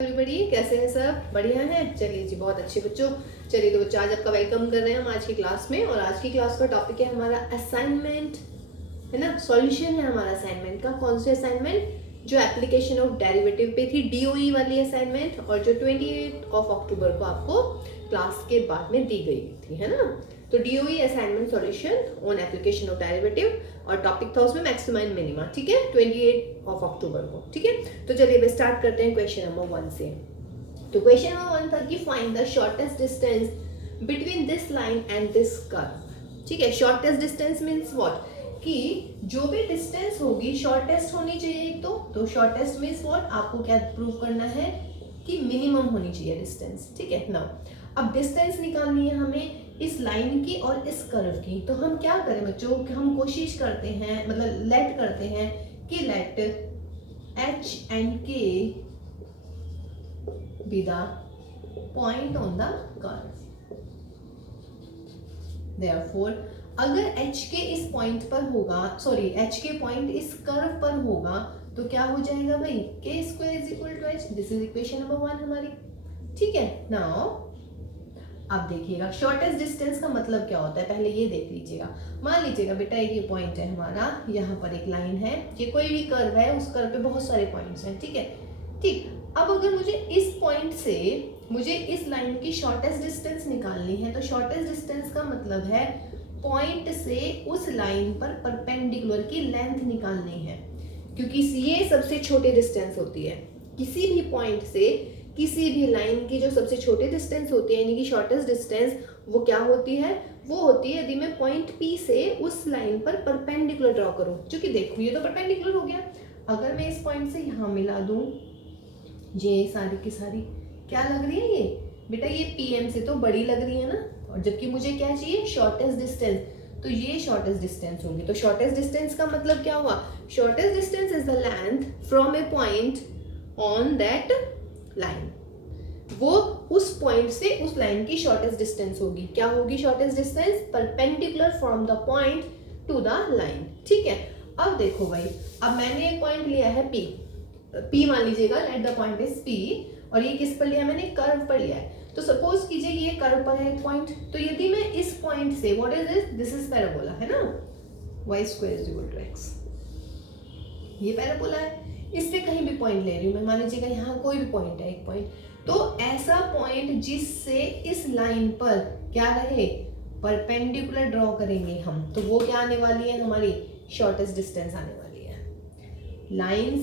Everybody, कैसे हैं सब? बढ़िया हैं? चलिए जी, बहुत अच्छे बच्चों। चलिए तो बच्चों, आज आपका वेलकम कर रहे हैं हम आज की क्लास में। और आज की क्लास का टॉपिक है हमारा असाइनमेंट, है ना। सॉल्यूशन है हमारा असाइनमेंट का। कौन सी असाइनमेंट? जो एप्लीकेशन ऑफ डेरिवेटिव पे थी, डीओई वाली असाइनमेंट, और जो 28 अक्टूबर को आपको क्लास के बाद में दी गई थी, है ना। तो DOE assignment solution on application of derivative, और टॉपिक था उसमें मैक्सिमा एंड मिनिमा, ठीक है, 28 अक्टूबर को, ठीक है। तो चलिए स्टार्ट करते हैं क्वेश्चन नंबर 1 से। तो क्वेश्चन नंबर 1 था कि find the shortest distance between this line and this curve, ठीक है। शॉर्टेस्ट डिस्टेंस मींस व्हाट, कि जो भी डिस्टेंस होगी शॉर्टेस्ट होनी चाहिए एक तो शॉर्टेस्ट मींस व्हाट, आपको क्या प्रूव करना है कि मिनिमम होनी चाहिए डिस्टेंस, ठीक है। नाउ अब डिस्टेंस निकालनी है हमें इस लाइन की और इस कर्व की। तो हम क्या करें बच्चों, हम कोशिश करते हैं, मतलब लेट करते हैं कि let H and K be the point on the curve. Therefore अगर एच के इस पॉइंट पर होगा, सॉरी एच के पॉइंट इस कर्व पर होगा, तो क्या हो जाएगा भाई, K square is equal to H. This is equation number 1 हमारी, ठीक है। नाउ अब देखिएगा शॉर्टेस्ट डिस्टेंस का मतलब क्या होता है, पहले ये देख लीजिएगा। मान लीजिएगा बेटा ये पॉइंट है हमारा, यहाँ पर एक लाइन है, ये कोई भी कर्व है, उस कर्व पे बहुत सारे पॉइंट्स हैं, ठीक है। ठीक, अब अगर मुझे इस पॉइंट से मुझे इस लाइन की शॉर्टेस्ट डिस्टेंस निकालनी है, तो शॉर्टेस्ट डिस्टेंस का मतलब है पॉइंट से उस लाइन पर परपेंडिकुलर की लेंथ निकालनी है, क्योंकि ये सबसे छोटी डिस्टेंस होती है। किसी भी पॉइंट से किसी भी लाइन की जो सबसे छोटी डिस्टेंस होती है, यानी कि शॉर्टेस्ट डिस्टेंस, वो क्या होती है, वो होती है यदि मैं पॉइंट P से उस लाइन पर परपेंडिकुलर ड्रॉ करूं। क्योंकि देखो ये तो परपेंडिकुलर हो गया, अगर मैं इस पॉइंट से यहाँ मिला दूं, ये सारी की सारी क्या लग रही है, ये बेटा ये PM से तो बड़ी लग रही है ना, और जबकि मुझे क्या चाहिए, शॉर्टेस्ट डिस्टेंस, तो ये शॉर्टेस्ट डिस्टेंस होगी। तो शॉर्टेस्ट डिस्टेंस का मतलब क्या हुआ, shortest distance is the length from a point on that line. वो उस पॉइंट से उस लाइन की शॉर्टेस्ट डिस्टेंस होगी। क्या होगी shortest distance, perpendicular from the point two the line, ठीक है। अब देखो भाई, अब मैंने एक पॉइंट लिया है P मान लीजिएगा, let the point is P, और ये किस पर लिया मैंने, कर्व पर लिया है। तो सपोज कीजिए ये कर्व पर है एक पॉइंट, तो यदि मैं इस पॉइंट से, what is this is parabola, है ना, y square is equal to x, ये पैराबोला है, इससे कहीं भी पॉइंट ले रही हूँ मैं, मान लीजिएगा यहाँ कोई भी पॉइंट है, एक पॉइंट, तो ऐसा पॉइंट जिससे इस लाइन पर क्या रहे, परपेंडिकुलर ड्रॉ करेंगे हम, तो वो क्या आने वाली है, हमारी शॉर्टेस्ट डिस्टेंस आने वाली है। लाइन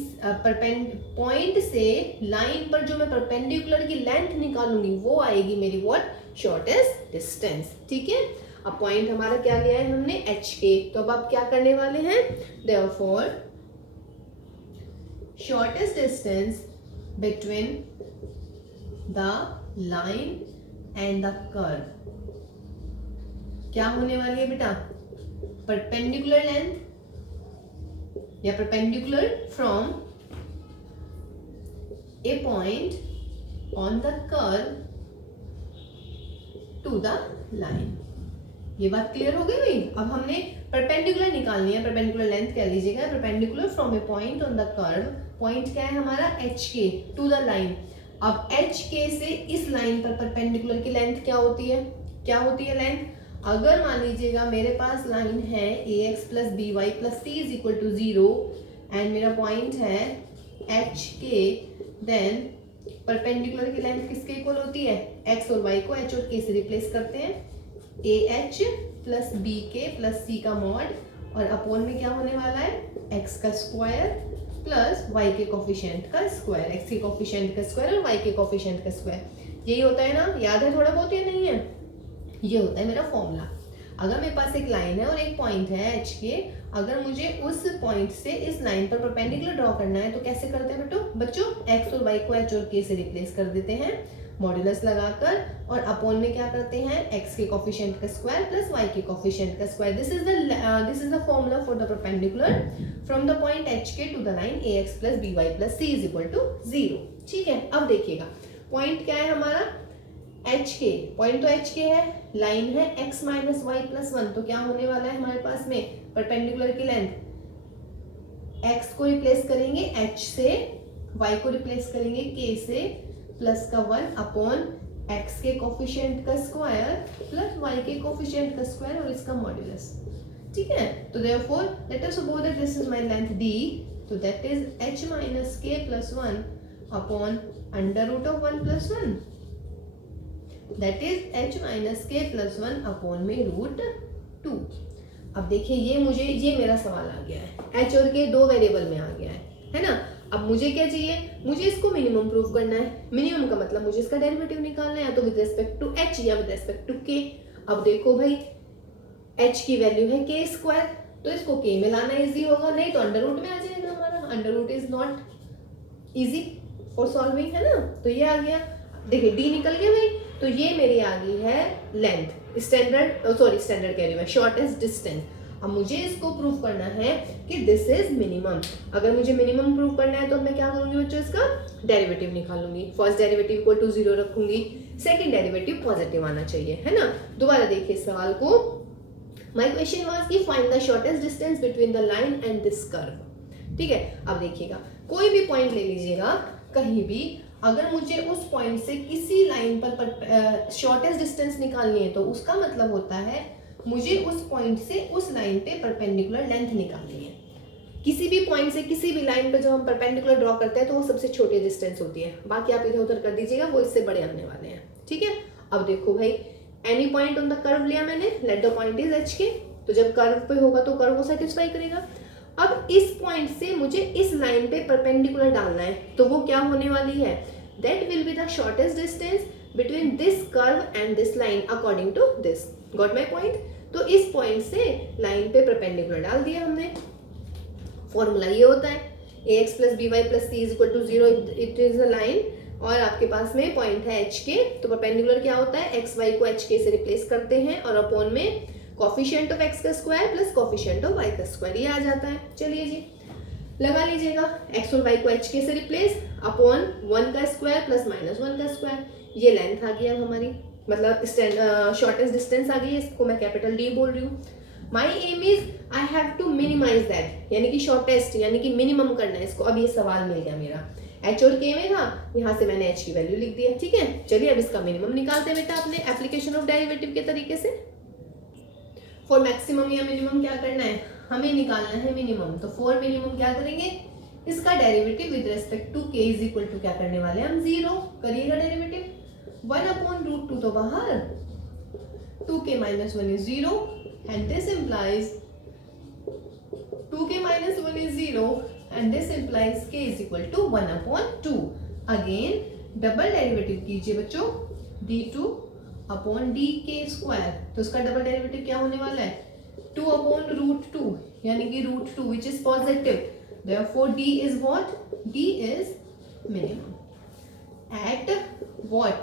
पॉइंट से लाइन पर जो मैं परपेंडिकुलर की लेंथ निकालूंगी, वो आएगी मेरी व्हाट, शॉर्टेस्ट डिस्टेंस, ठीक है। अब पॉइंट हमारा क्या लिया है हमने, एच के, तो अब आप क्या करने वाले हैं, therefore shortest distance between the line and the curve क्या होने वाली है बेटा, परपेंडिकुलर लेंथ या perpendicular from a point on the curve to the line. ये बात क्लियर हो गई भाई। अब हमने परपेंडिकुलर निकालनी है, परपेंडिकुलर लेंथ कह लीजिएगा, perpendicular from a point on the curve, point क्या है हमारा, एच के, टू द लाइन। अब एच के से इस लाइन पर परपेंडिकुलर की लेंथ क्या होती है, क्या होती है लेंथ, अगर मान लीजिएगा मेरे पास लाइन है ax plus B Y plus C is equal to 0 and मेरा पॉइंट है एच के, देन परपेंडिकुलर की लेंथ किसके इक्वल होती है, x और y को h और k से रिप्लेस करते हैं, AH प्लस बी के प्लस सी का मॉड, और अपॉन में क्या होने वाला है, x का स्क्वायर प्लस y के कोफिशिएंट का स्क्वायर, x के कोफिशिएंट का स्क्वायर और y के कोफिशिएंट का स्क्वायर। यही होता है ना, याद है थोड़ा बहुत या नहीं है, ये होता है मेरा फॉर्मूला। अगर मेरे पास एक लाइन है और एक पॉइंट है एच के, अगर मुझे उस पॉइंट से इस लाइन पर परपेंडिकुलर ड्रॉ करना है, तो कैसे करते हैं बच्चों, x और y को h और k से रिप्लेस कर देते हैं मॉड्यूलस लगाकर, और अपॉन में क्या करते हैं, x के कोफिशिएंट का स्क्वायर प्लस y के कोफिशिएंट का square. This is the formula for the perpendicular from the point hk to the line ax plus by plus c is equal to 0, ठीक है। अब देखिएगा पॉइंट क्या है हमारा, hk, पॉइंट तो hk है, लाइन है x माइनस वाई प्लस 1, तो क्या होने वाला है हमारे पास में, परपेंडिकुलर की लेंथ, x को रिप्लेस करेंगे h से, y को रिप्लेस करेंगे k से, प्लस का 1 अपॉन x के कोफिशिएंट का स्क्वायर प्लस y के कोफिशिएंट का स्क्वायर और इसका मॉड्यूलस। ठीक है, तो therefore let us suppose that this is my length d, तो that is h minus k plus 1 upon under root of 1 plus 1, that is h minus k plus 1 upon में root 2। अब देखिए ये मेरा सवाल आ गया है, h और k दो वेरिएबल में आ गया है ना। अब मुझे क्या चाहिए, मुझे इसको मिनिमम प्रूव करना है। मिनिमम का मतलब मुझे इसका डेरिवेटिव निकालना है, या तो विद रिस्पेक्ट टू h या विद रिस्पेक्ट टू k। अब देखो भाई h की वैल्यू है k स्क्वायर, तो इसको k में लाना इजी होगा, नहीं तो अंडर रूट में आ जाएगा हमारा। Under root is not easy for solving, है ना। तो ये आ गया, देखिए d निकल गया भाई, तो ये मेरी आ गई है लेंथ, स्टैंडर्ड कह रही हूँ, शॉर्टेस्ट डिस्टेंस। अब मुझे इसको प्रूव करना है कि दिस इज मिनिमम। अगर मुझे मिनिमम प्रूव करना है तो मैं क्या करूंगी बच्चों, इसका डेरिवेटिव निकालूंगी। फर्स्ट डेरिवेटिव इक्वल टू 0 रखूंगी, सेकंड डेरिवेटिव पॉजिटिव आना चाहिए, है ना। दोबारा देखिए सवाल को, माय क्वेश्चन वाज कि find the shortest distance between the line and this curve. ठीक है, अब देखिएगा कोई भी पॉइंट ले लीजिएगा कहीं भी, अगर मुझे उस पॉइंट से किसी लाइन पर शॉर्टेस्ट डिस्टेंस निकालनी है तो उसका मतलब होता है मुझे उस पॉइंट से उस लाइन पे परपेंडिकुलर लेंथ निकालनी है। किसी भी पॉइंट से किसी भी लाइन पे जब हम परपेंडिकुलर ड्रॉ करते हैं तो वो सबसे छोटी डिस्टेंस होती है, बाकी आप इधर उधर कर दीजिएगा, वो इससे बड़े आने वाले हैं। ठीक है, अब देखो भाई any point on the curve लिया मैंने, let the point is H के, तो जब कर्व पे होगा तो कर्व को सेटिस्फाई करेगा। अब इस पॉइंट से मुझे इस लाइन पे परपेंडिकुलर डालना है, तो वो क्या होने वाली है, that will be the shortest distance between this curve and this line according to this. Got my point. तो इस पॉइंट से लाइन पे परपेंडिकुलर डाल दिया हमने। फॉर्मूला ये होता है ax plus B Y plus C is equal to 0, it is a line, और आपके पास में पॉइंट है एच के, तो परपेंडिकुलर क्या होता है, एक्स वाई को एच के से रिप्लेस करते हैं और अपॉन में कोफिशिएंट ऑफ एक्स का square plus coefficient of Y का स्क्वायर, ये आ जाता है। चलिए जी लगा लीजिएगा, एक्स और वाई को एच के से रिप्लेस अपॉन 1 का स्क्वायर प्लस माइनस 1 का स्क्वायर, ये लेंथ आ गई अब हमारी, मतलब शॉर्टेस्ट डिस्टेंस आ गई, इसको मैं कैपिटल डी बोल रही हूँ। My aim is I have to minimize that, यानी कि शॉर्टेस्ट यानी कि मिनिमम करना है इसको। अब ये सवाल मिल गया मेरा, एच और के में था, यहाँ से मैंने एच की वैल्यू लिख दिया। ठीक है, चलिए अब इसका मिनिमम निकालते हैं बेटा अपने एप्लीकेशन ऑफ डेरिवेटिव के तरीके से। फॉर मैक्सिमम या मिनिमम क्या करना है, हमें निकालना है मिनिमम। तो फॉर मिनिमम क्या करेंगे, इसका डेरिवेटिव विद रेस्पेक्ट टू के इज इक्वल टू क्या करने वाले हैं हम, 0 करिएगा डेरिवेटिव। 1 अपॉन रूट 2 तो बाहर, 2k minus 1 is 0 and this implies 2k minus 1 is 0 and this implies k is equal to 1 upon 2. Again double derivative कीजिए बच्चों, d2 अपॉन dk स्क्वायर, तो इसका डबल डेरिवेटिव क्या होने वाला है, 2 अपॉन रूट 2 यानी कि root 2 which is positive, therefore d is what, d is minimum at what,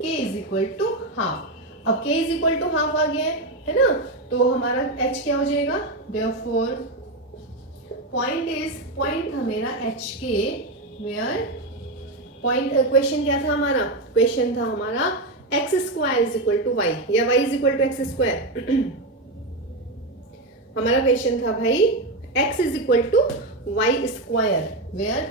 k is equal to half। अब k is equal to half आ गया है ना, तो हमारा h क्या हो जाएगा, therefore पॉइंट था मेरा h के, वेयर पॉइंट, क्वेश्चन क्या था हमारा, क्वेश्चन था हमारा x square is equal to y या y is equal to X square. हमारा क्वेश्चन था भाई x is equal to y square, where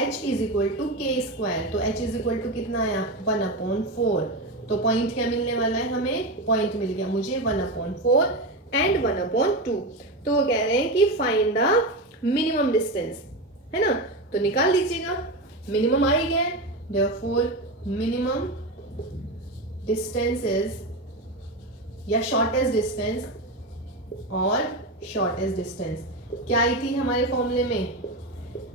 h is equal to k square, तो h इज इक्वल टू कितना आया, 1 upon 4। तो point क्या मिलने वाला है हमें, पॉइंट मिल गया मुझे 1 अपॉन 4 एंड 1 अपॉन 2। तो वो कह रहे हैं कि फाइंड द मिनिमम डिस्टेंस, है ना, तो निकाल लीजिएगा, मिनिमम आ ही गया है, देयरफॉर मिनिमम डिस्टेंस इज, या शॉर्टेस्ट डिस्टेंस, और शॉर्टेस्ट डिस्टेंस क्या आई थी हमारे फॉर्मूले में,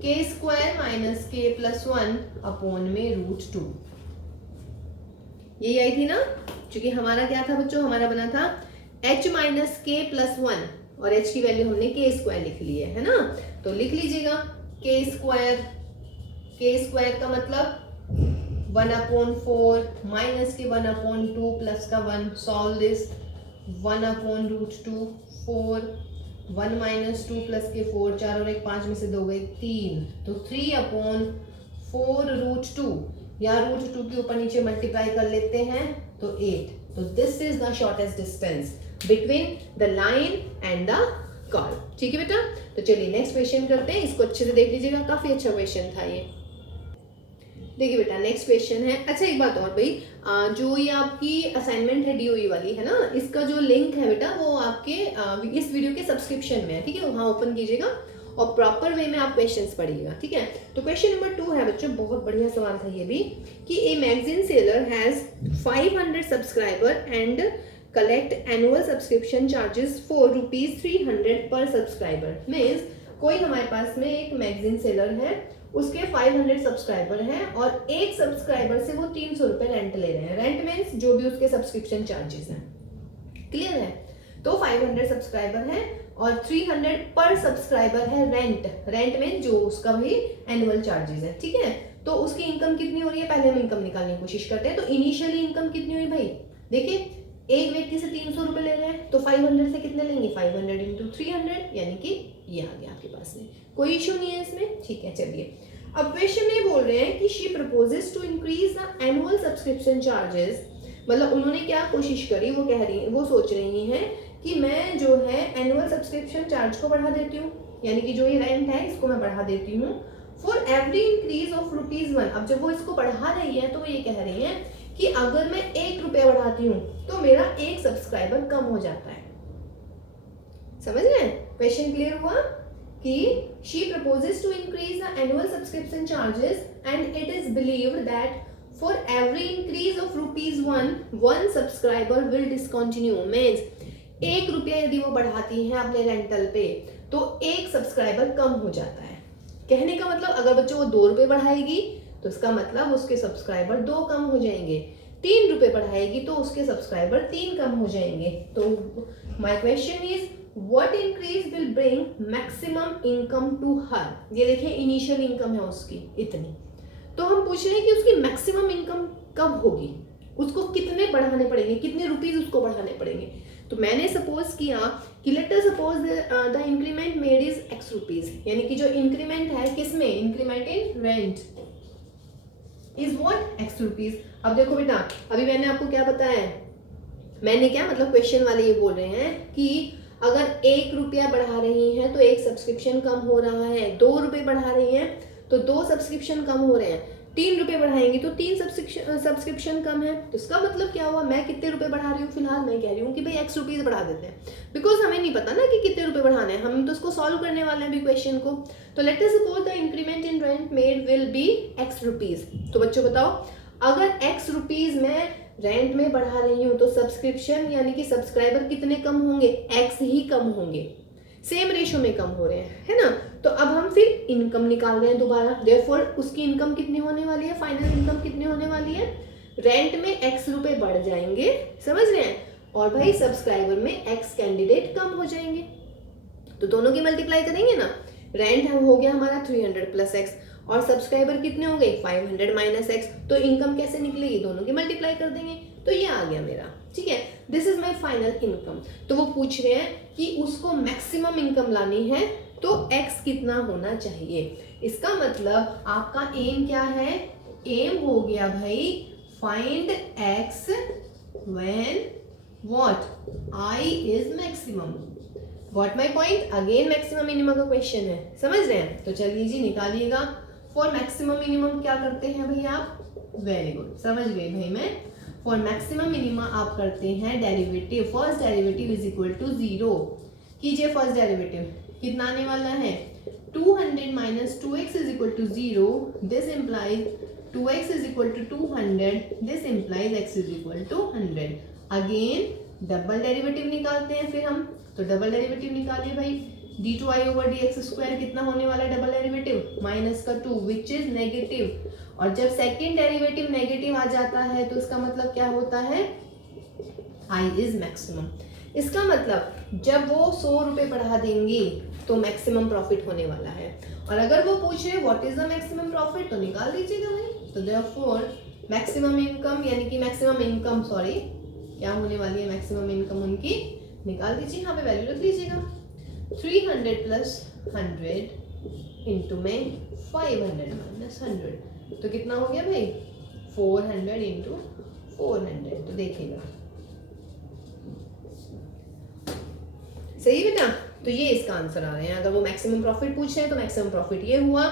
k square minus k plus 1 upon में रूट 2, यही आई थी ना। क्योंकि हमारा क्या था बच्चों, हमारा बना था h माइनस के प्लस 1 और h की वैल्यू हमने k स्क्वायर लिख ली है ना, तो लिख लीजिएगा k स्क्वायर का मतलब 1 अपॉन 4 माइनस के 1 अपॉन 2 प्लस का 1, solve this, 1 upon root 2 4, 1 minus 2 plus K 4, 4 और 1 5 में से 2 गए 3, तो 3 अपॉन 4 रूट 2, या रूट 2 के ऊपर नीचे मल्टीप्लाई कर लेते हैं तो 8। तो this is the shortest distance between the line and the curve. ठीक है बेटा, तो चलिए नेक्स्ट क्वेश्चन करते हैं, इसको अच्छे से देख लीजिएगा, काफी अच्छा क्वेश्चन था ये। देखिए बेटा नेक्स्ट क्वेश्चन है। अच्छा एक बात और भाई, जो ये आपकी असाइनमेंट है डीओई वाली है ना, इसका जो लिंक है बेटा वो आपके इस वीडियो के सब्सक्रिप्शन में है, ठीक है, वहाँ ओपन कीजिएगा और प्रॉपर वे में आप क्वेश्चंस पढ़िएगा, ठीक है। तो क्वेश्चन नंबर 2 है बच्चों, बहुत बढ़िया सवाल था ये भी, कि a magazine seller has 500 subscriber and collect annual subscription charges for ₹300 पर सब्सक्राइबर। मीन्स कोई हमारे पास में एक मैगजीन सेलर है, उसके 500 सब्सक्राइबर हैं और एक सब्सक्राइबर से वो 300 रुपए रेंट ले रहे हैं। रेंट मीन्स जो भी उसके सब्सक्रिप्शन चार्जेस हैं, क्लियर है। तो 500 सब्सक्राइबर है और 300 पर सब्सक्राइबर है रेंट। रेंट में जो उसका भी एनुअल चार्जेस है, ठीक है। तो उसकी इनकम कितनी हो रही है, पहले हम इनकम निकालने की कोशिश करते हैं। तो इनिशियली इनकम कितनी हुई भाई, देखिए एक व्यक्ति से 300 रुपए ले रहे हैं, तो 500 से कितने लेंगे, 500 इंटू 300, यानी कि ये आ गया आपके पास में। कोई इशू नहीं है इसमें, ठीक है। चलिए अब क्वेश्चन में बोल रहे हैं कि she proposes to increase the annual subscription charges, मतलब उन्होंने क्या कोशिश करी, वो कह रही, वो सोच रही हैं कि मैं जो है एनुअल सब्सक्रिप्शन चार्ज को बढ़ा देती हूँ, यानी कि जो ये रेंट है इसको मैं बढ़ा देती हूँ फॉर एवरी इंक्रीज ऑफ ₹1। अब जब वो इसको बढ़ा रही है तो वो ये कह रही है कि अगर मैं 1 रुपया बढ़ाती हूँ तो मेरा एक सब्सक्राइबर कम हो जाता है। समझ रहे हैं, क्वेश्चन क्लियर हुआ कि she proposes to increase the annual subscription charges and it is believed that for every increase of ₹1, one subscriber will discontinue। means 1 रुपया यदि वो बढ़ाती हैं अपने रेंटल पे तो एक सब्सक्राइबर कम हो जाता है। कहने का मतलब अगर बच्चों वो 2 रुपये बढ़ाएगी तो इसका मतलब उसके सब्सक्राइबर 2 कम हो जाएंगे, 3 रुपये बढ़ाएगी तो उसके सब्सक्राइबर 3 कम हो जाएंगे। तो my question is what increase will bring maximum income to her. ये देखिए इनिशियल इनकम है उसकी इतनी, तो हम पूछ रहे हैं कि उसकी मैक्सिमम इनकम कब होगी, उसको कितने बढ़ाने पड़ेंगे, कितने रुपीज उसको बढ़ाने पड़ेंगे। तो मैंने सपोज किया कि late us suppose the increment made is x rupees, यानी कि जो इंक्रीमेंट है किसमें, increment in rent is what x rupees. अब देखो बेटा अभी मैंने आपको क्या बताया, मैंने क्या मतलब क्वेश्चन वाले ये बोल रहे हैं कि अगर 1 रुपया बढ़ा रही हैं तो एक सब्सक्रिप्शन कम हो रहा है, 2 रुपये बढ़ा रही हैं तो 2 सब्सक्रिप्शन कम हो रहे हैं, 3 रुपये बढ़ाएंगी तो 3 सब्सक्रिप्शन कम है। तो इसका मतलब क्या हुआ, मैं कितने रुपए बढ़ा रही हूँ, फिलहाल मैं कह रही हूँ कि भाई x रुपीज बढ़ा देते हैं, बिकॉज हमें नहीं पता ना कि कितने रुपए बढ़ाने हैं, हम तो उसको सॉल्व करने वाले हैं अभी क्वेश्चन को। तो late us suppose the increment in rent made will be x rupees. तो बच्चों बताओ अगर x रुपीज मैं रेंट में बढ़ा रही हूँ तो सब्सक्रिप्शन यानी कि सब्सक्राइबर कितने कम होंगे, x ही कम होंगे, सेम रेशो में कम हो रहे हैं, है ना। तो अब हम फिर इनकम निकाल रहे हैं दोबारा, देयरफॉर उसकी इनकम कितनी होने वाली है, फाइनल इनकम कितनी होने वाली है, रेंट में x रुपए बढ़ जाएंगे, समझ रहे हैं, और भाई सब्सक्राइबर में x कैंडिडेट कम हो जाएंगे। तो दोनों की मल्टीप्लाई करेंगे ना, रेंट हो गया हमारा 300 प्लस x और सब्सक्राइबर कितने हो गए 500 माइनस x, तो इनकम कैसे निकलेगी, दोनों की मल्टीप्लाई कर देंगे, तो ये आ गया मेरा, ठीक है। This is my final income. तो वो पूछ रहे हैं कि उसको मैक्सिमम इनकम लानी है तो x कितना होना चाहिए। इसका मतलब आपका एम क्या है, एम हो गया भाई find x when what i is maximum. What my point, again maximum minimum का क्वेश्चन है, समझ रहे हैं। तो चलिए जी निकालिएगा। फॉर मैक्सिमम मिनिमम क्या करते हैं भाई आप, वेरी गुड, समझ गए भाई मैं। फॉर मैक्सिमम मिनिमम आप करते हैं derivative, first derivative is equal to 0 कीजिए। फर्स्ट डेरिवेटिव कितना आने वाला है, 200 minus 2x is equal to 0, this implies 2x is equal to 200, this implies x is equal to 100। Again double derivative निकालते हैं फिर हम, तो डबल डेरिवेटिव निकालिए भाई, d2i ओवर dx स्क्वायर कितना होने वाला है डबल डेरिवेटिव, माइनस का 2 विच इज नेगेटिव, और जब सेकेंड डेरिवेटिव नेगेटिव आ जाता है तो इसका मतलब क्या होता है, i इज मैक्सिमम। इसका मतलब जब वो 100 रुपये बढ़ा देंगी तो मैक्सिमम प्रॉफिट होने वाला है, और अगर वो पूछ रहे what is the maximum profit तो निकाल दीजिएगा भाई। तो देयरफॉर मैक्सिमम इनकम यानी कि मैक्सिमम इनकम सॉरी क्या होने वाली है, मैक्सिमम इनकम उनकी निकाल दीजिए, यहाँ पे वैल्यू रख लीजिएगा 300 प्लस 100 इंटू में 500 माइनस 100, तो कितना हो गया भाई 400 इंटू 400। तो देखिएगा सही बेटा, तो ये इसका आंसर आ रहे हैं। अगर वो मैक्सिमम प्रॉफिट पूछ रहे हैं तो मैक्सिमम प्रॉफिट ये हुआ,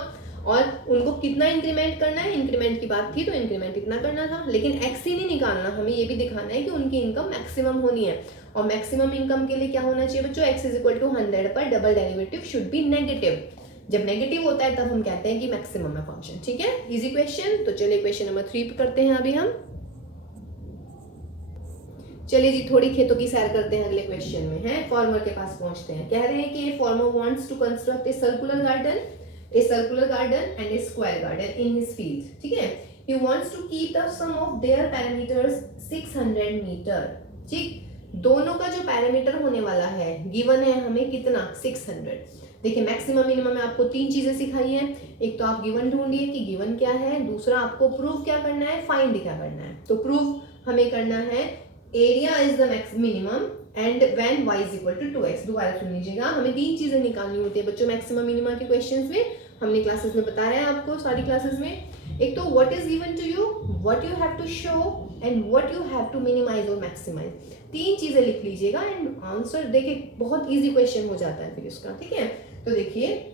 और उनको कितना इंक्रीमेंट करना है, इंक्रीमेंट की बात थी तो इंक्रीमेंट इतना करना था, लेकिन एक्स ही नहीं निकालना, हमें ये भी दिखाना है कि उनकी इनकम मैक्सिमम होनी है। और मैक्सिमम इनकम के लिए क्या होना चाहिए बच्चों, x इज इक्वल टू 100 पर double derivative should be negative. जब नेगेटिव होता है तब हम कहते हैं कि मैक्सिमम है फंक्शन। ठीक है, इजी क्वेश्चन। तो चलिए क्वेश्चन नंबर 3 पे करते हैं अभी हम। चलिए जी थोड़ी खेतों की सैर करते हैं अगले क्वेश्चन में। है फार्मर के पास पहुंचते हैं। कह रहे हैं कि farmer wants to construct a circular garden and a square garden in his field. ठीक है, he wants to keep the sum of their parameters 600 metre. ठीक, दोनों का जो पैरामीटर होने वाला है गिवन है हमें कितना, 600। देखिए मैक्सिमम मिनिमम में आपको 3 चीजें सिखाई है। एक तो आप गिवन ढूंढिए कि गिवन क्या है, दूसरा आपको प्रूव क्या करना है, फाइंड क्या करना है। तो प्रूव हमें करना है area is the minimum and when y is equal to 2x। दोबारा सुन लीजिएगा, हमें 3 चीजें निकालनी होती है बच्चों मैक्सिमम मिनिमम के क्वेश्चंस में। हमने क्लासेस में बताया है आपको, सारी क्लासेस में। एक तो what is given to you, what you have to show and what you have to minimise और मैक्सिमाइज। 3 चीजें लिख लीजिएगा एंड आंसर देखिए बहुत इजी क्वेश्चन हो जाता है फिर इसका। ठीक है, तो देखिए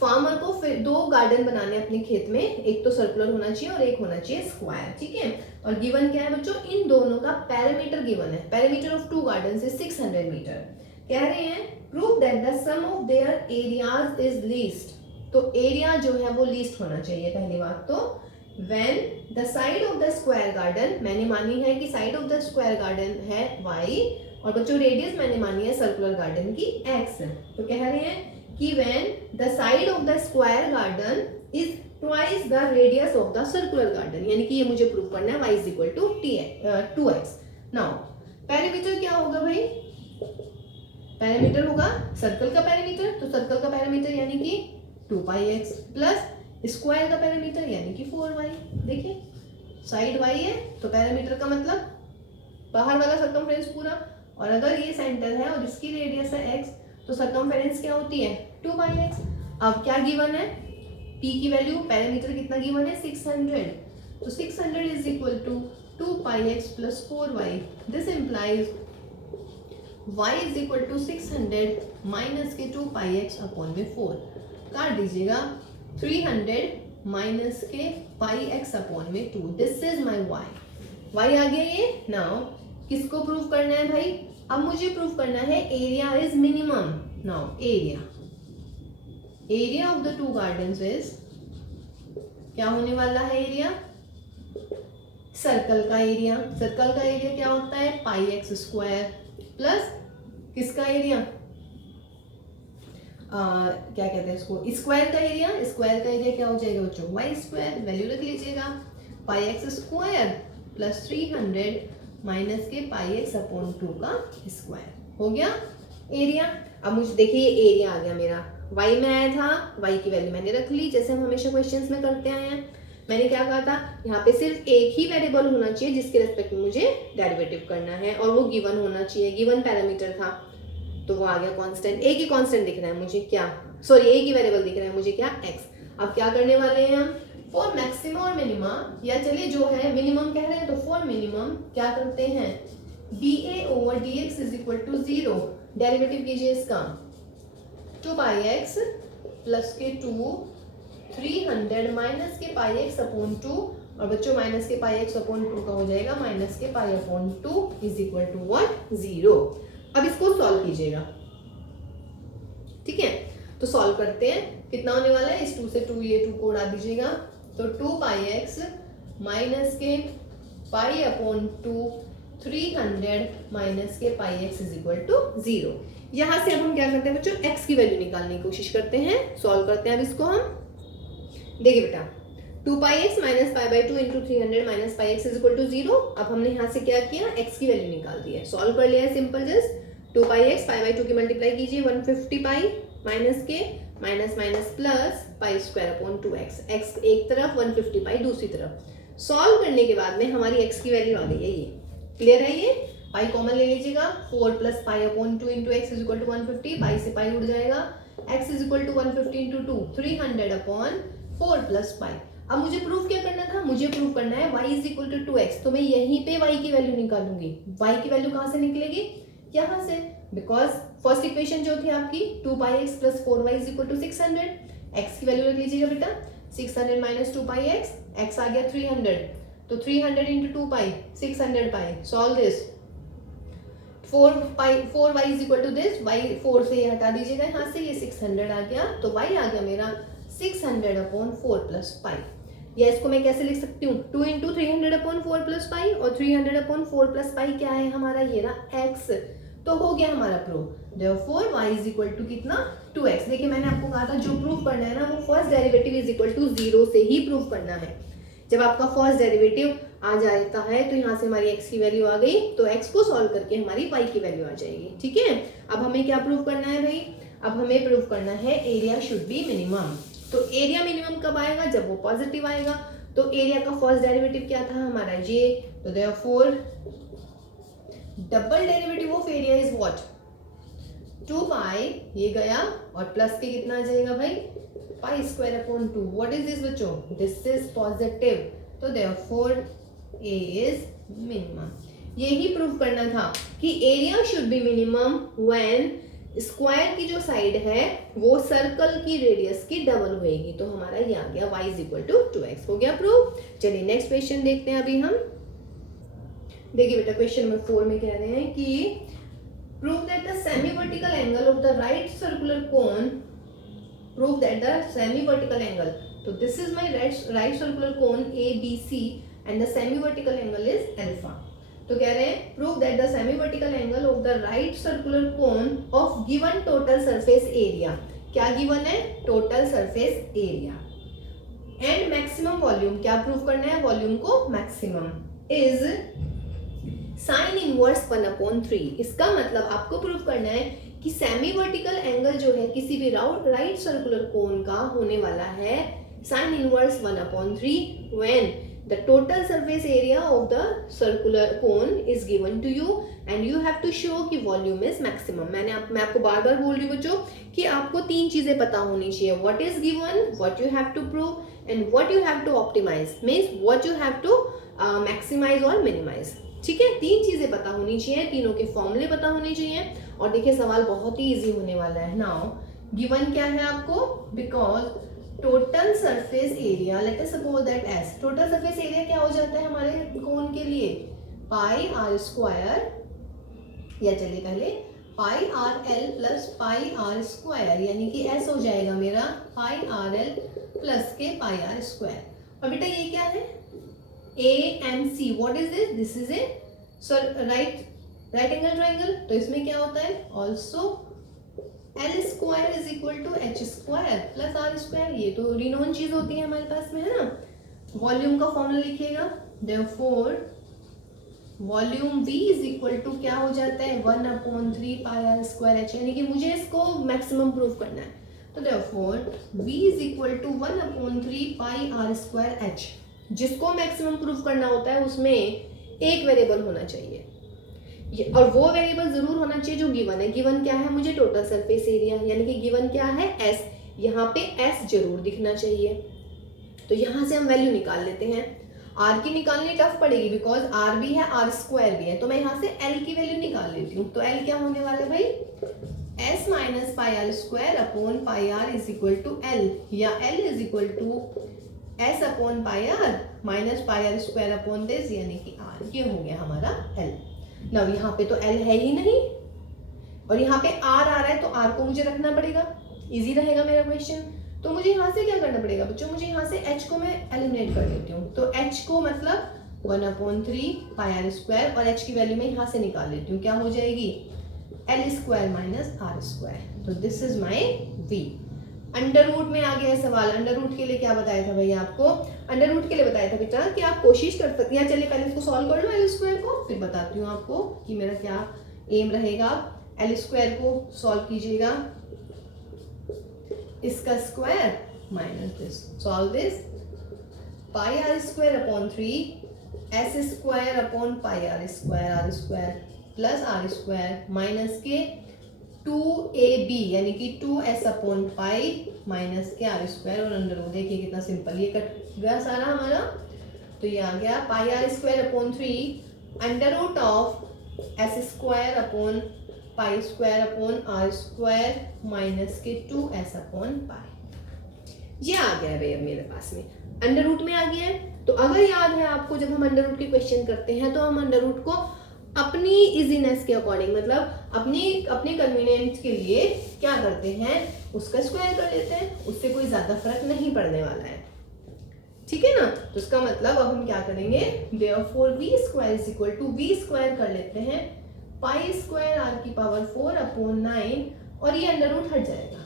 फार्मर को फिर 2 गार्डन बनाने अपने खेत में, एक तो सर्कुलर होना चाहिए और एक होना चाहिए स्क्वायर। ठीक है, और गिवन क्या है बच्चों, इन दोनों का पैरामीटर गिवन है। Parameter of 2 garden is 600 metre. कह रहे हैं prove that the sum of their areas is least. तो एरिया जो है वो लीस्ट होना चाहिए पहली बात तो। When the side of the square garden, मैंने मानी है कि side of the square garden है y, और बच्चों रेडियस मैंने मानी है सर्कुलर गार्डन की x। तो कह रहे हैं कि when the side of the square garden is twice the radius of the circular garden, यानी कि ये मुझे प्रूव करना है y is equal to 2x। now parameter क्या होगा भाई, पैरामीटर होगा सर्कल का पैरामीटर। तो सर्कल का पैरामीटर यानी कि 2πx प्लस स्क्वायर का पैरामीटर यानी कि 4y। देखिए साइड y है तो पैरामीटर का मतलब बाहर वाला सर्कमफ्रेंस पूरा, और अगर ये सेंटर है और इसकी रेडियस है x तो सर्कमफेरेंस क्या होती है 2πx। अब क्या गिवन है, p की वैल्यू, पैरामीटर कितना गिवन है 600। तो 600 is equal to 2πx plus 4y। दिस implies y is equal to 600 minus के 2πx अपॉन में 4। काट दीजिएगा 300 माइनस के πx अपॉन में 2। दिस इज माई y आ गया ये। नाउ किसको प्रूव करना है भाई, अब मुझे प्रूव करना है area is minimum. Now area of the 2 gardens is, क्या होने वाला है एरिया, सर्कल का एरिया। सर्कल का एरिया क्या होता है πx स्क्वायर प्लस किसका एरिया, क्या कहते हैं इसको, स्क्वायर का एरिया। स्क्वायर का एरिया क्या हो जाएगा बच्चों, y स्क्वायर, वैल्यू रख लीजिएगा πx स्क्वायर प्लस 300 माइनस के πx अपॉन 2 का स्क्वायर। हो गया एरिया। अब मुझे देखिए एरिया आ गया मेरा, y में आया था, y की वैल्यू मैंने रख ली जैसे हम हमेशा क्वेश्चंस में करते आए हैं। मैंने क्या कहा था, यहाँ पे सिर्फ एक ही वेरिएबल होना चाहिए जिसके रेस्पेक्ट में मुझे डेरिवेटिव करना है, और वो गिवन होना चाहिए, गिवन पैरामीटर था तो वो आ गया कांस्टेंट। एक ही कांस्टेंट दिख रहा है मुझे, क्या सॉरी एक ही वेरिएबल दिख रहा है मुझे, क्या x। अब क्या करने वाले हैं हम, फॉर मैक्सिमम और मिनिमम, या चलिए जो है मिनिमम कह रहे हैं तो फॉर मिनिमम क्या करते हैं, dA over dx is equal to 0। Derivative कीजिए इसका 2πx प्लस के 2 300 माइनस के πx अपॉन 2, और बच्चों माइनस के πx अपॉन 2 का हो जाएगा माइनस के pi upon 2 is equal to what 0। अब इसको सॉल्व कीजिएगा। ठीक है, तो सॉल्व करते हैं, कितना होने वाला है, इस 2 से 2 ये 2 को उड़ा दीजिएगा तो 2πx माइनस के पाई अपॉन 2 300 माइनस के πx इज इक्वल टू 0। यहाँ से अब हम क्या करते हैं बच्चों, x की वैल्यू निकालने की कोशिश करते हैं, सॉल्व करते हैं अब इसको हम। देखिए बेटा 2πx minus pi by 2 into 300 minus πx is equal to 0। अब हमने यहाँ से क्या किया, x की वैल्यू निकाल दी है, सॉल्व कर लिया है simple. Just 2πx pi by 2 की मल्टीप्लाई कीजिए 150 पाई माइनस के minus minus plus pi square upon 2x, x एक तरफ 150 पाई दूसरी तरफ। सॉल्व करने के बाद में हमारी x की वैल्यू आ गई है, ये क्लियर है। ये पाई कॉमन ले लीजिएगा, 4 plus pi upon 2 into x is equal to 150, pi से पाई उड़ जाएगा, x is equal to 150 into 2 300 upon 4 plus pi. अब मुझे प्रूफ क्या करना था, मुझे प्रूफ करना है y is equal to 2x, तो मैं यहीं पे y की वैल्यू निकालूंगी। y की वैल्यू कहाँ से निकलेगी, यहाँ से, बिकॉज फर्स्ट इक्वेशन जो थी आपकी 2πx plus 4y is equal to 600, x की वैल्यू रख लीजिएगा बेटा, 600 माइनस 2 पाई एक्स, एक्स आ गया 300, तो 300 into 2 pi 600 pi, solve this, 4 y is equal to this, y 4 से ये हटा दीजिएगा यहाँ से, ये 600 आ गया, तो वाई आ गया मेरा 600 अपॉन 4 प्लस पाई। या इसको मैं कैसे लिख सकती हूँ, 2 इंटू 300 अपॉन 4 प्लस पाई, और 300 अपॉन 4 प्लस पाई क्या है हमारा, ये रहा एक्स। तो हो गया हमारा proof. Therefore y is equal to कितना, 2x। देखिए मैंने आपको कहा था जो प्रूफ करना है ना वो first derivative is equal to 0 से ही प्रूफ करना है। जब आपका फर्स्ट डेरिवेटिव आ जाता है तो यहाँ से हमारी x की वैल्यू आ गई, तो x को सॉल्व करके हमारी y की वैल्यू आ जाएगी। ठीक है, अब हमें क्या प्रूफ करना है भाई, अब हमें प्रूफ करना है एरिया शुड बी मिनिमम। तो एरिया मिनिमम कब आएगा, जब वो पॉजिटिव आएगा। तो एरिया का फर्स्ट डेरिवेटिव क्या था हमारा, ये। तो therefore double derivative of area is what, 2 पाई, ये गया, और प्लस के कितना आ जाएगा भाई, pi square upon 2। What is this बच्चों, दिस इज पॉजिटिव, तो देयरफॉर ए इज मिनिमम। यही प्रूफ करना था कि area should be minimum when square की जो साइड है वो सर्कल की रेडियस की डबल होएगी। तो हमारा ये आ गया y is equal to 2x, हो गया प्रूफ। चलिए नेक्स्ट क्वेश्चन देखते हैं अभी हम। देखिए बेटा क्वेश्चन नंबर 4 में कह रहे हैं कि prove that the semi vertical angle of the right circular cone, prove that the semi vertical angle, तो this is my right circular cone ABC and the semi vertical angle is alpha. तो कह रहे हैं prove that the semi vertical angle of the right circular cone of given total surface area. क्या given है, total surface area and maximum volume. क्या prove करना है, volume को मैक्सिमम, इज साइन इनवर्स 1/3। इसका मतलब आपको प्रूव करना है कि सेमी वर्टिकल एंगल जो है किसी भी राइट सर्कुलर कोन का होने वाला है sign inverse 1/3 when the total surface area of the circular cone is given to you and you have to show कि volume is maximum। मैं आपको बार बार बोल रही हूँ बच्चों कि आपको 3 चीजें पता होनी चाहिए, what is given, what you have to prove and what you have to optimize, means what you have to maximize or minimize। ठीक है, 3 चीजें पता होनी चाहिए, तीनों के फॉर्मूले पता होने चाहिए। और देखिए सवाल बहुत ही इजी होने वाला है। नाउ गिवन क्या है आपको, because total surface area, late us suppose that S, total surface area क्या हो जाता है हमारे कोन के लिए, पाई आर स्क्वायर, या चलिए पहले pi r l plus pi are square, यानी कि एस हो जाएगा मेरा पाई आर एल प्लस के पाई आर स्क्वायर। और बेटा ये क्या है, A and C, what is this, this is a right angle triangle. तो इसमें क्या होता है, also L square is equal to H square plus R square. ये तो रिनोन चीज होती है हमारे पास में, है ना। वॉल्यूम का फॉर्मूला लिखिएगा, therefore volume V is equal to क्या हो जाता है, 1/3 पाई आर स्क्वायर एच, यानी कि मुझे इसको मैक्सिमम प्रूफ करना है। तो therefore V is equal to 1/3 pi are square H. जिसको मैक्सिमम प्रूफ करना होता है उसमें एक वेरिएबल होना चाहिए, और वो वेरिएबल जरूर होना चाहिए जो गिवन है। गिवन क्या है, मुझे टोटल सरफेस एरिया, यानी कि गिवन क्या है S, यहाँ पे S जरूर दिखना चाहिए। तो यहाँ से हम वैल्यू निकाल लेते हैं। R की निकालनी टफ पड़ेगी बिकॉज R भी है R स्क्वायर भी है, तो मैं यहाँ से L की वैल्यू निकाल लेती हूँ। तो L क्या होने वाला है भाई, S minus pi are square upon pi R is equal to L, या L is equal to S upon pi R minus pi are square upon this, यानी कि R। ये हो गया हमारा L। ना यहाँ पे तो L है ही नहीं और यहाँ पे R आ रहा है, तो R को मुझे रखना पड़ेगा, इजी रहेगा मेरा क्वेश्चन। तो मुझे यहाँ से क्या करना पड़ेगा बच्चों, मुझे यहाँ से H को मैं एलिमिनेट कर देती हूँ। तो H को मतलब 1/3 पाई आर स्क्वायर, और H की वैल्यू मैं यहाँ से निकाल लेती हूँ, क्या हो जाएगी, L square minus R square. तो this is my V। Under root में आ गया सवाल। अंडर रूट के लिए क्या बताया था भैया आपको, अंडर रूट के लिए बताया था बेटा कि आप कोशिश कर सकते हैं, चलिए पहले इसको सॉल्व कर लो एल स्क्वायर को, फिर बताती हूँ आपको कि मेरा क्या एम रहेगा। एल स्क्वायर को सॉल्व कीजिएगा, इसका square minus this, solve this, pi are square upon 3 S square upon pi are square plus R square minus के 2ab यानी कि 2s अपॉन पाई माइनस के आर स्क्वायर और अंडर रूट। देखिए कितना सिंपल, ये कट गया सारा हमारा। तो ये आ गया pi are square upon 3 under root of s square upon pi square upon r square minus के 2s अपॉन पाई। ये आ गया है भैया मेरे पास में, अंडर रूट में आ गया है। तो अगर याद है आपको, जब हम अंडर रूट के क्वेश्चन करते हैं तो हम अंडर रूट को अपनी इजीनेस के अकॉर्डिंग, मतलब अपने कन्वीनियंस के लिए क्या करते हैं, उसका स्क्वायर कर लेते हैं, उससे कोई ज्यादा फर्क नहीं पड़ने वाला है, ठीक है ना। तो इसका मतलब अब हम क्या करेंगे, therefore v square is equal to v square कर लेते हैं पाई स्क्वायर r की पावर 4 अपॉन 9, और ये अंडर रूट हट जाएगा।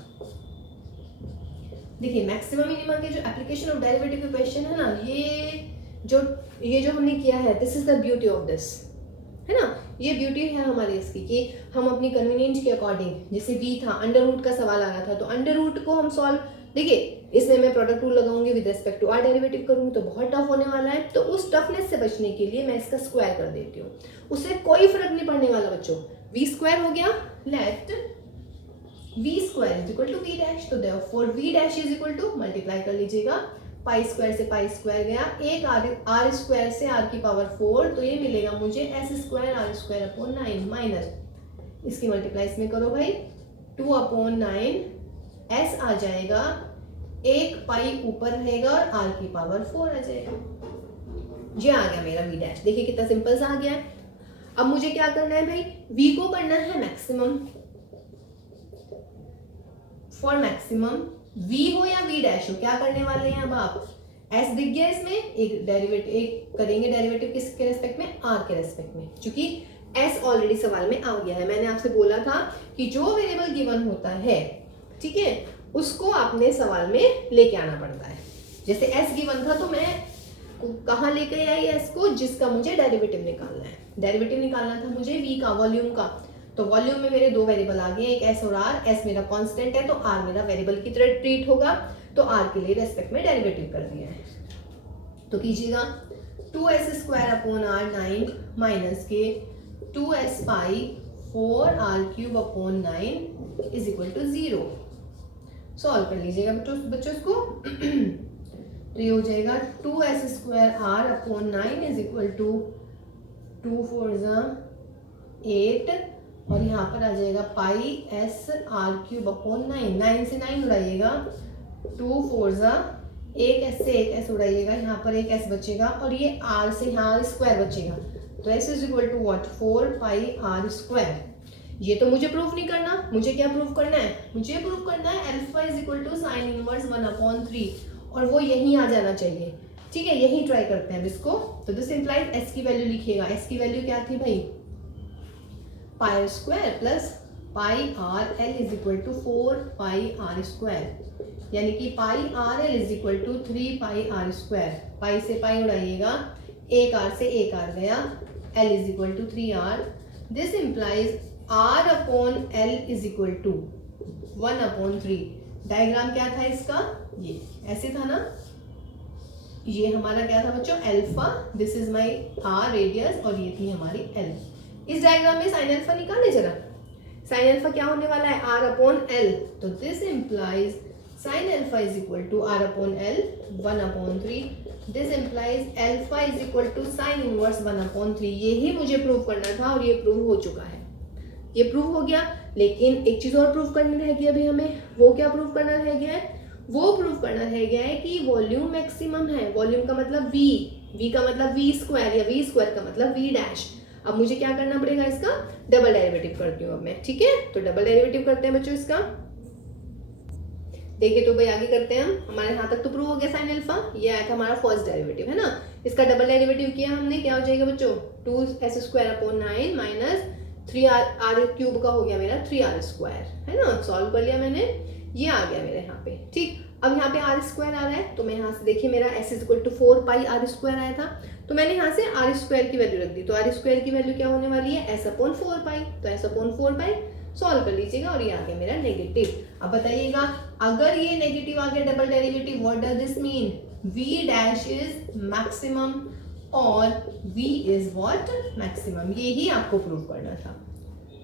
देखिए मैक्सिमम मिनिमम के जो एप्लीकेशन ऑफ डेरिवेटिव इक्वेशन है ना, ये जो हमने किया है, this is the beauty of this, है ना। ये ब्यूटी है हमारी इसकी कि हम अपनी कन्वीनियंस के अकॉर्डिंग, जैसे v था, अंडर रूट का सवाल आ रहा था, तो अंडर रूट को हम सॉल्व, देखिए इसमें मैं प्रोडक्ट रूल लगाऊंगी, with respect to r derivative करूंगी तो बहुत टफ होने वाला है। तो उस टफनेस से बचने के लिए मैं इसका स्क्वायर कर देती हूँ, उससे कोई फर्क नहीं पड़ने वाला बच्चों। v स्क्वायर हो गया, let v square is equal to v dash, तो therefore v dash is equal to, multiply कर लीजिएगा, पाई स्क्वायर से पाई स्क्वायर गया, एक आर स्क्वायर से r की पावर 4, तो ये मिलेगा मुझे s square r square upon 9 minus इसकी मल्टीप्लाई इसमें करो भाई, 2 अपॉन 9 s आ जाएगा, एक पाई ऊपर रहेगा और r की पावर 4 आ जाएगा। ये आ गया मेरा v डैश, देखिए कितना सिंपल सा आ गया है। अब मुझे क्या करना है भाई, v को करना है मैक्सिमम, फॉर मैक्सिमम v हो या v डैश हो, क्या करने वाले हैं अब आप, s दिख गया इसमें, एक करेंगे डेरिवेटिव किसके रेस्पेक्ट में, r के रेस्पेक्ट में, क्योंकि s ऑलरेडी सवाल में आ गया है। मैंने आपसे बोला था कि जो वेरिएबल गिवन होता है, ठीक है, उसको आपने सवाल में लेके आना पड़ता है। जैसे s गिवन था तो मैं कहाँ लेके आई s को, जिसका मुझे डेरिवेटिव निकालना है। डेरिवेटिव निकालना था मुझे v का, वॉल्यूम का, तो वॉल्यूम में मेरे दो वेरिएबल आ गए, एक s और r, s मेरा कांस्टेंट है तो r मेरा वेरिएबल की तरह ट्रीट होगा, तो r के लिए रेस्पेक्ट में डेरिवेटिव कर दिया है। तो कीजिएगा 2s square upon r 9 minus के 2s pi 4r cube upon 9 is equal to 0। Solve कर लीजिएगा बच्चों इसको तो ये हो जाएगा 2s स्क्वायर r अपॉन 9 इज इक्वल टू 2 4 8, और यहाँ पर आ जाएगा pi s r cube upon 9 से 9 उड़ाइएगा, 2 4 एक s से एक s उड़ाइएगा, यहाँ पर एक s बचेगा, और ये r से यहाँ स्क्वायर बचेगा, तो s is equal to what, 4 pi r square. ये तो मुझे प्रूफ नहीं करना, मुझे क्या प्रूफ करना है, मुझे प्रूफ करना है alpha is equal to sine inverse 1/3, और वो यहीं आ जाना चाहिए, ठीक है। यही ट्राई करते हैं इसको। तो दिस इंप्लाइज s की वैल्यू लिखिएगा, s की वैल्यू क्या थी भाई, pi square plus pi r l is equal to 4 pi are square, यानी कि pi r l is equal to 3 pi are square. Pi से पाई उड़ाइएगा, एक आर से एक आर गया, l is equal to 3r। This implies r अपॉन l is equal to 1/3। Diagram क्या था इसका, ये ऐसे था ना, ये हमारा क्या था बच्चों, alpha, this is my r radius, और ये थी हमारी l। इस डायग्राम में साइन अल्फा निकाले जरा, साइन अल्फा क्या होने वाला है, r अपॉन l, तो this implies sine alpha is equal to r upon l 1/3। This implies alpha is equal to sine inverse 1/3। यही मुझे प्रूव करना था और ये प्रूव हो चुका है, ये प्रूव हो गया। लेकिन एक चीज और प्रूव करनी रह गई अभी हमें, वो क्या प्रूव करना रह गया है, वो प्रूव करना रह गया है कि वॉल्यूम मैक्सिमम है। वॉल्यूम का मतलब v का मतलब v स्क्वायर, या v स्क्वायर का मतलब v डैश। अब मुझे क्या करना पड़ेगा, इसका डबल डेरिवेटिव करती हूँ अब मैं, ठीक है। तो डबल डेरिवेटिव करते हैं बच्चों इसका, देखिए तो भाई आगे करते हैं हम। हमारे यहाँ तक तो प्रूव हो गया साइन अल्फा, ये आया था हमारा फर्स्ट डेरिवेटिव, है ना। इसका डबल डेरिवेटिव किया हमने, क्या हो जाएगा बच्चों, 2s square upon 9 minus 3r cube का हो गया मेरा 3r स्क्वायर, है ना। सॉल्व कर लिया मैंने, ये आ गया मेरे यहाँ पे, ठीक। अब यहाँ पे आर स्क्वायर आ रहा है, तो मैं यहाँ से देखिए मेरा s is equal to 4 pi are square आया था, तो मैंने यहाँ से आर स्क्वायर की वैल्यू रख दी। तो आर स्क्वायर की वैल्यू क्या होने वाली है, s अपॉन 4 पाई, तो s अपॉन 4 पाई सॉल्व कर लीजिएगा, और ये आ गया मेरा नेगेटिव। अब बताइएगा, अगर ये नेगेटिव आ गया double derivative, what does this mean, v dash is maximum और v इज व्हाट, मैक्सिमम। ये ही आपको प्रूव करना था,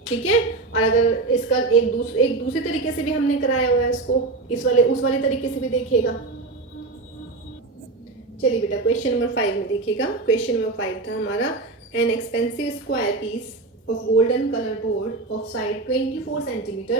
ठीक है। और अगर इसका एक दूसरे तरीके से भी हमने कराया हुआ है इसको, उस वाले तरीके से भी देखिएगा। चलिए बेटा क्वेश्चन नंबर 5 में देखिएगा। क्वेश्चन नंबर 5 था हमारा, an expensive square piece of golden color board of side 24 centimeter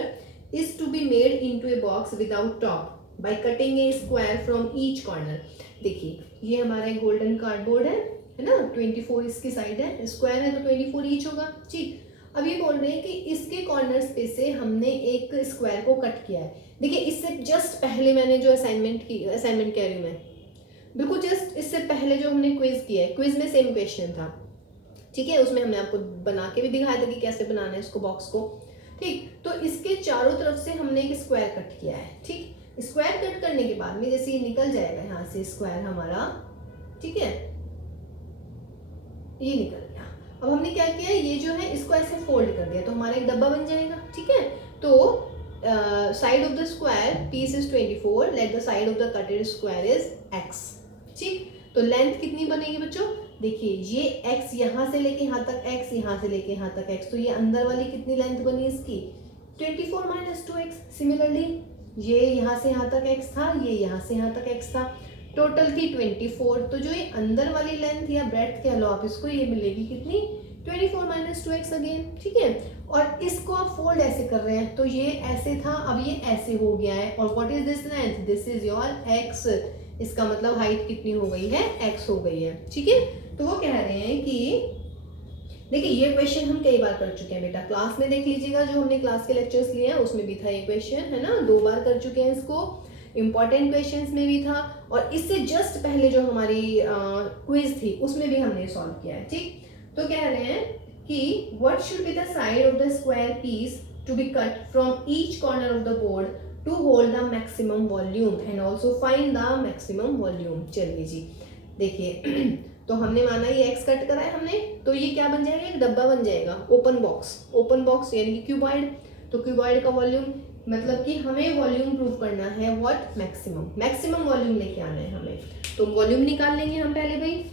is to be made into a box without top by cutting A square from each corner. देखिए ये हमारा golden cardboard है ना, 24 इसकी side है, square है तो 24 each होगा। ठीक, अब ये बोल रहे हैं कि इसके कॉर्नर्स पे से हमने एक स्क्वायर को कट किया है। देखिए इससे जस्ट पहले मैंने जो असाइनमेंट कह रही हूँ मैं, बिल्कुल जस्ट इससे पहले जो हमने क्विज किया है, क्विज में सेम क्वेश्चन था, ठीक है, उसमें हमने आपको बना के भी दिखाया था कि कैसे बनाना है इसको, बॉक्स को। ठीक, तो इसके चारों तरफ से हमने एक स्क्वायर कट किया है। ठीक, स्क्वायर कट करने के बाद में जैसे ये निकल जाएगा यहाँ से स्क्वायर हमारा, ठीक है, ये निकल गया। अब हमने क्या किया, ये जो है इसको ऐसे फोल्ड कर दिया तो हमारा एक डब्बा बन जाएगा। ठीक है, तो side of the square piece is 24, let the side of the cutted square is x। ठीक, तो लेंथ कितनी बनेगी बच्चों, देखिए ये x यहाँ से लेके यहाँ तक, x यहाँ से लेके यहाँ तक x, तो ये अंदर वाली कितनी लेंथ बनी इसकी 24 माइनस 2x। सिमिलरली ये यहाँ से यहाँ तक x था, ये यहाँ से यहाँ तक x था, टोटल थी 24, तो जो ये अंदर वाली लेंथ या ब्रेड्थ कह लो आप इसको, ये मिलेगी कितनी 24 माइनस 2x अगेन। ठीक है, और इसको आप फोल्ड ऐसे कर रहे हैं तो ये ऐसे था, अब ये ऐसे हो गया है, और what is this length, this is your x, इसका मतलब हाइट कितनी हो गई है, x हो गई है। ठीक है, तो वो कह रहे हैं कि देखिए ये क्वेश्चन हम कई बार कर चुके हैं बेटा, क्लास में देख लीजिएगा, जो हमने क्लास के लेक्चर्स लिए हैं उसमें भी था ये क्वेश्चन, है ना, 2 बार कर चुके हैं इसको, इंपॉर्टेंट क्वेश्चंस में भी था, और इससे जस्ट पहले जो हमारी क्विज थी उसमें भी हमने सॉल्व किया है। ठीक, तो कह रहे हैं कि what should be the side of the square piece to be cut from each corner of the board to hold the maximum volume and also find the maximum volume. चलिए जी, देखिए तो हमने माना ये x कट करा है हमने, तो ये क्या बन जाएगा, एक डब्बा बन जाएगा, ओपन बॉक्स यानी कि क्यूबॉइड। तो क्यूबॉइड का वॉल्यूम मतलब कि हमें वॉल्यूम प्रूव करना है, व्हाट, मैक्सिमम वॉल्यूम लेके आना है हमें। तो वॉल्यूम निकाल लेंगे हम पहले भाई,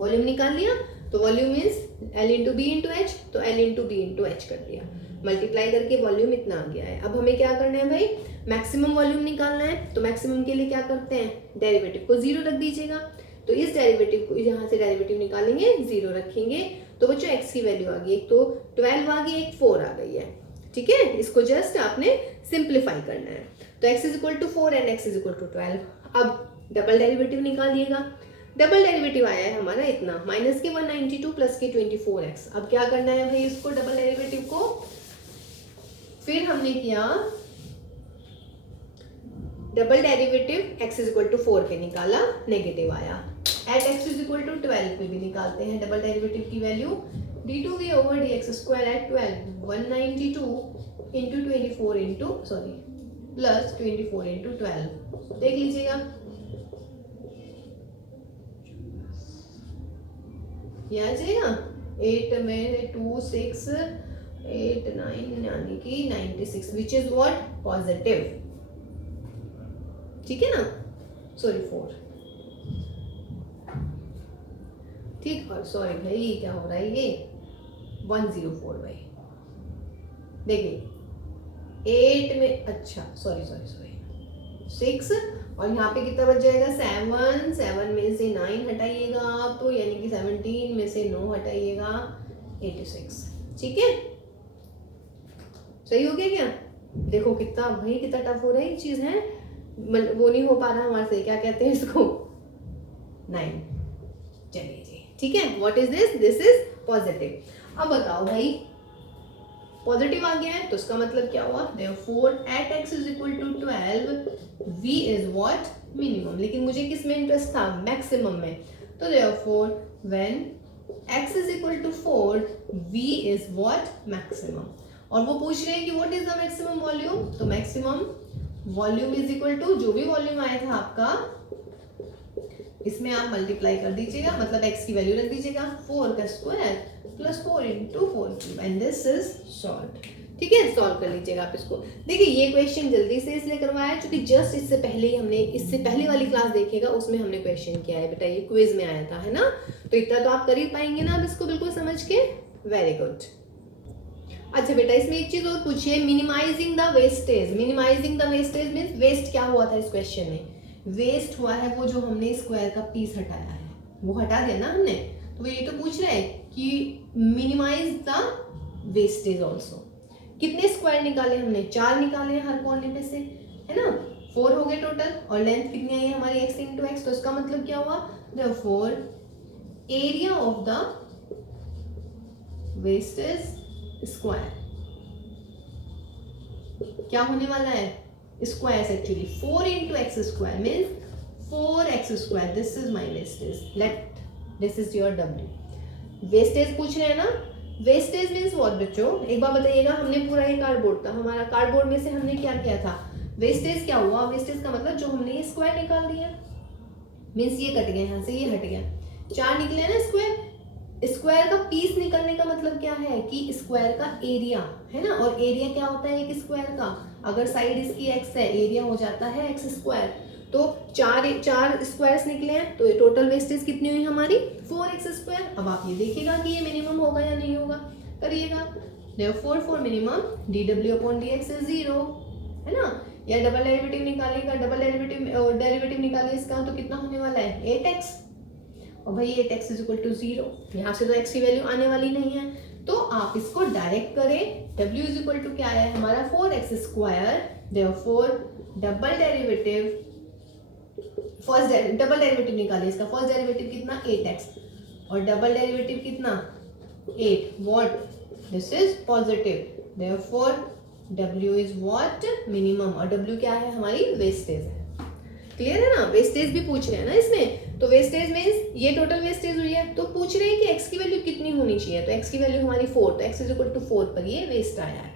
वॉल्यूम निकाल लिया तो volume is L into B into H, तो L into B into H कर दिया, मल्टीप्लाई करके वॉल्यूम इतना आ गया है। अब हमें क्या करना है भाई, मैक्सिमम वॉल्यूम निकालना है, तो मैक्सिमम के लिए क्या करते हैं, डेरिवेटिव को 0 रख दीजिएगा, तो इस डेरिवेटिव को यहाँ से डेरिवेटिव निकालेंगे 0 रखेंगे, तो बच्चों x की वैल्यू आ गई, एक तो 12 आ गई, एक 4 आ गई है। ठीक है, इसको जस्ट आपने सिंप्लीफाई करना है, तो x is equal to 4 and x is equal to 12। अब डबल डेरिवेटिव निकालिएगा, डबल डेरिवेटिव आया है हमारा इतना, माइनस के 192 प्लस के 24x। अब क्या करना है भाई इसको, डबल डेरिवेटिव को, फिर हमने किया double derivative x is equal to 4 पे निकाला, नेगेटिव आया, at x is equal to 12 पे भी निकालते हैं डबल डेरिवेटिव की value, d2v over dx square at 12, 192 into 24 into sorry plus 24 into 12, देख लीजिएगा ये आ जाएगा 8 में 2 6 8 9 यानी कि 96, विच इज व्हाट, पॉजिटिव। ठीक है ना, सॉरी 4, ठीक, और सॉरी भाई क्या हो रहा है ये 104 भाई, देखिए 8 में, अच्छा सॉरी 6, और यहाँ पे कितना बच जाएगा 7 में से 9 हटाइएगा आप, यानी कि 17 में से 9 हटाइएगा 86। ठीक है, सही हो गया क्या, देखो कितना भाई कितना टफ हो रहा है ये चीज है, वो नहीं हो पा रहा हमारे से, क्या कहते हैं इसको 9। चलिए जी, ठीक है, what is this, this is positive. अब बताओ भाई पॉजिटिव आ गया है तो इसका मतलब क्या हुआ, therefore at x is equal to 12 v is what, minimum, लेकिन मुझे किस में इंटरेस्ट था, मैक्सिमम में, तो therefore when x is equal to 4 v is what, maximum. और वो पूछ रहे हैं कि what is the maximum volume, तो maximum volume is equal to जो भी वॉल्यूम आया था आपका, इसमें आप मल्टीप्लाई कर दीजिएगा, मतलब x की वैल्यू रख दीजिएगा 4 का square plus 4 into 4 cube, and this is solve. ठीक है, सॉल्व कर लीजिएगा आप इसको। देखिए ये क्वेश्चन जल्दी से इसलिए करवाया क्योंकि जस्ट इससे पहले ही हमने, इससे पहले वाली क्लास देखिएगा उसमें हमने क्वेश्चन किया है बेटा, ये क्विज में आया था, है ना, तो इतना तो आप कर ही पाएंगे ना अब इसको बिल्कुल समझ के, वेरी गुड। अच्छा बेटा इसमें एक चीज और पूछिए, minimising the wastage, minimising the wastage means waste क्या हुआ था इस क्वेश्चन में, वेस्ट हुआ है वो जो हमने स्क्वायर का पीस हटाया है, वो हटा दिया ना हमने, तो ये तो पूछ रहे हैं कि मिनिमाइज द वेस्टेज ऑल्सो। कितने स्क्वायर निकाले हमने, 4 निकाले हर कोने में से, है ना, 4 हो गए टोटल, और लेंथ कितनी आई हमारी x इंटू एक्स, तो इसका मतलब क्या हुआ, therefore area of the wastage square क्या होने वाला है, square actually 4 into x square means 4x square, this is my wastage, let this is your W। Wastage पूछ रहे हैं ना, वेस्टेज मीन्स व्हाट बच्चों, एक बार बताइएगा, हमने पूरा ये कार्डबोर्ड था हमारा, कार्डबोर्ड में से हमने क्या किया था, वेस्टेज क्या हुआ, वेस्टेज का मतलब जो हमने ये स्क्वायर निकाल दिया, मीन्स ये कट गया, यहाँ से ये हट गया, 4 निकले ना स्क्वायर, स्क्वायर का पीस निकलने का मतलब क्या है कि स्क्वायर का एरिया है ना, और एरिया क्या होता है एक स्क्वायर का, अगर साइड इसकी x है, एरिया हो जाता है x स्क्वायर, तो 4 स्क्वायर्स निकले हैं, तो टोटल वेस्टेज कितनी हुई हमारी 4x स्क्वायर। अब आप ये देखिएगा कि ये मिनिमम होगा या नहीं होगा, करिएगा, therefore for minimum dw upon dx is 0 है ना, या डबल डेरिवेटिव निकालेगा, डबल डेरिवेटिव निकालिए इसका, तो कितना होने वाला है 8x, और भाई 8x इज इक्वल टू 0, यहाँ से तो x की वैल्यू आने वाली नहीं है, तो आप इसको डायरेक्ट करें, w इज इक्वल टू क्या है हमारा 4x square, therefore double derivative, first double derivative निकालिए इसका, फर्स्ट डेरिवेटिव कितना 8x और डबल डेरिवेटिव कितना 8, what, this is positive, therefore w is what minimum, और w क्या है हमारी वेस्टेज है, क्लियर है ना, वेस्टेज भी पूछ रहे हैं ना इसमें, तो वेस्टेज मीन्स ये टोटल वेस्टेज हुई है, तो पूछ रहे हैं कि x की वैल्यू कितनी होनी चाहिए, तो x की वैल्यू हमारी 4, तो x इज इक्वल टू 4 पर ये वेस्ट आया है,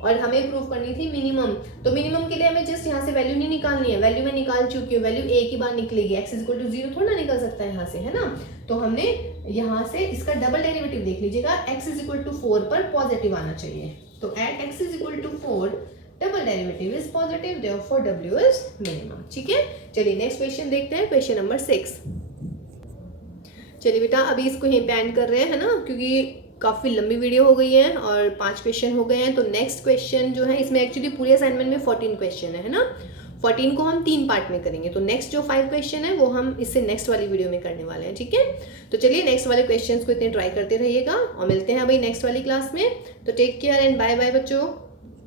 और हमें प्रूव करनी थी मिनिमम, तो मिनिमम के लिए हमें जस्ट यहाँ से वैल्यू नहीं निकालनी है, वैल्यू मैं निकाल चुकी हूँ, वैल्यू एक ही बार निकलेगी, x इज इक्वल टू 0 थोड़ा निकल सकता है यहाँ से, है ना, तो हमने यहाँ से इसका डबल डेरिवेटिव देख लीजिएगा, x इज इक्वल टू 4 पर पॉजिटिव आना चाहिए, तो at x is equal to 4 double derivative is positive, therefore w is minimum, ठीक है। चलिए नेक्स्ट क्वेश्चन देखते हैं, क्वेश्चन नंबर 6। चलिए बेटा अभी इसको यहीं पे एंड कर रहे हैं, है ना, क्योंकि काफ़ी लंबी वीडियो हो गई है और 5 क्वेश्चन हो गए हैं, तो नेक्स्ट क्वेश्चन जो है इसमें एक्चुअली पूरे असाइनमेंट में 14 क्वेश्चन है ना, 14 को हम 3 पार्ट में करेंगे, तो नेक्स्ट जो 5 क्वेश्चन है वो हम इससे नेक्स्ट वाली वीडियो में करने वाले हैं, ठीक है। तो चलिए नेक्स्ट वाले क्वेश्चन को इतने ट्राई करते रहिएगा, और मिलते हैं अभी नेक्स्ट वाली क्लास में, तो take care and bye bye बच्चों।